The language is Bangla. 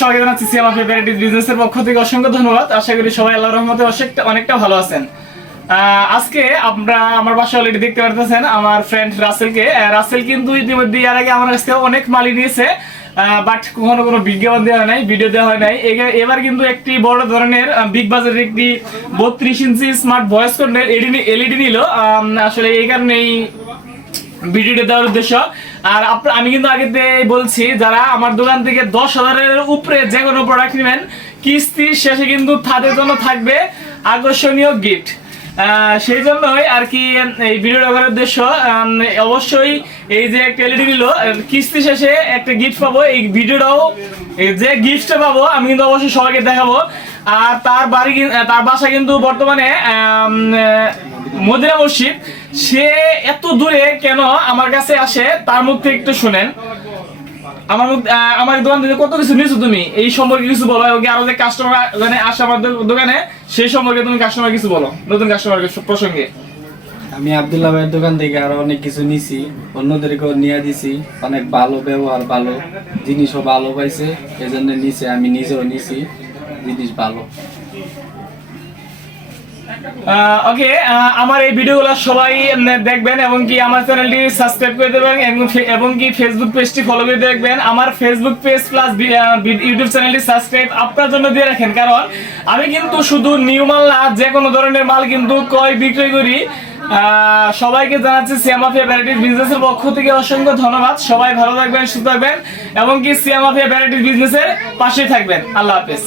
সবাইকে জানাচ্ছি সিয়ামা ফেভারিটিস বিজনেসের পক্ষ থেকে অসংখ্য ধন্যবাদ। আশা করি সবাই আল্লাহর রহমতে অনেকটা অনেকটা ভালো আছেন। আজকে আমরা আমার বাসা অলরেডি দেখতে পারতেছেন, আমার ফ্রেন্ড রাসেলকে। রাসেল কিন্তু ইতিমধ্যে এর আগে আমার কাছ থেকে অনেক মালি নিয়েছে বাট কখনো কোনো বিজ্ঞাপন দেওয়া হয় নাই ভিডিও দেওয়া হয় নাই। এবার কিন্তু একটি বড় ধরনের বিগ বাজারের একটি বত্রিশ ইঞ্চি স্মার্ট ভয়েস কন্ট্রোল এলইডি নিল। আসলে এই কারণেই ভিডিওটা দেওয়ার উদ্দেশ্য। আর আমি কিন্তু আগে বলছি, যারা আমার দোকান থেকে দশ হাজারের উপরে যে কোনো প্রোডাক্ট নেবেন, কিস্তির শেষে কিন্তু তাদের জন্য থাকবে আকর্ষণীয় গিফট সেই জন্যই আর কি এই ভিডিওটা করার উদ্দেশ্য। অবশ্যই এই যে একটা এলইডি নিল কিস্তি শেষে একটা গিফট পাবো। এই ভিডিওটাও যে গিফটটা পাবো, আমি কিন্তু অবশ্যই সবাইকে দেখাবো। আর তার বাড়ি তার বাসা কিন্তু বর্তমানে মদিনা মসজিদ, সে এত দূরে কেন আমার কাছে আসে, তার মুখ থেকে একটু শুনেন। আমার আমার দোকান থেকে কত কিছু নিয়েছো তুমি? এই সম্পর্কে কিছু বলো ওকে আরও যে কাস্টমার মানে আসে আমার দোকানে, সেই সম্পর্কে তুমি কাস্টমার কিছু বলো, নতুন কাস্টমার প্রসঙ্গে। আমি আব্দুল্লাহ ভাইয়ের দোকান থেকে আরও অনেক কিছু নিছি, অন্যদেরকেও নিয়ে দিছি, অনেক ভালো ব্যবহার, ভালো জিনিসও ভালো পাইছে, এজন্য নিছে, আমি নিজেও নিছি, জিনিস ভালো। ওকে আমার এই ভিডিওগুলো সবাই দেখবেন এবং কি আমার চ্যানেলটি সাবস্ক্রাইব করে দেবেন এবং কি ফেসবুক পেজটি ফলো করে দেখবেন। আমার ফেসবুক পেজ প্লাস ইউটিউব চ্যানেলটি সাবস্ক্রাইব আপনার জন্য দিয়ে রাখেন। কারণ আমি কিন্তু শুধু নিউ মাল না, যে কোনো ধরনের মাল কিন্তু ক্রয় বিক্রয় করি। সবাইকে জানাচ্ছি সিয়ামাফিয়া ভ্যারাইটিস বিজনেসের পক্ষ থেকে অসংখ্য ধন্যবাদ। সবাই ভালো থাকবেন, সুস্থ থাকবেন এবং কি সিয়ামাফিয়া ভ্যারাইটিস বিজনেসের পাশে থাকবেন। আল্লাহ হাফেজ।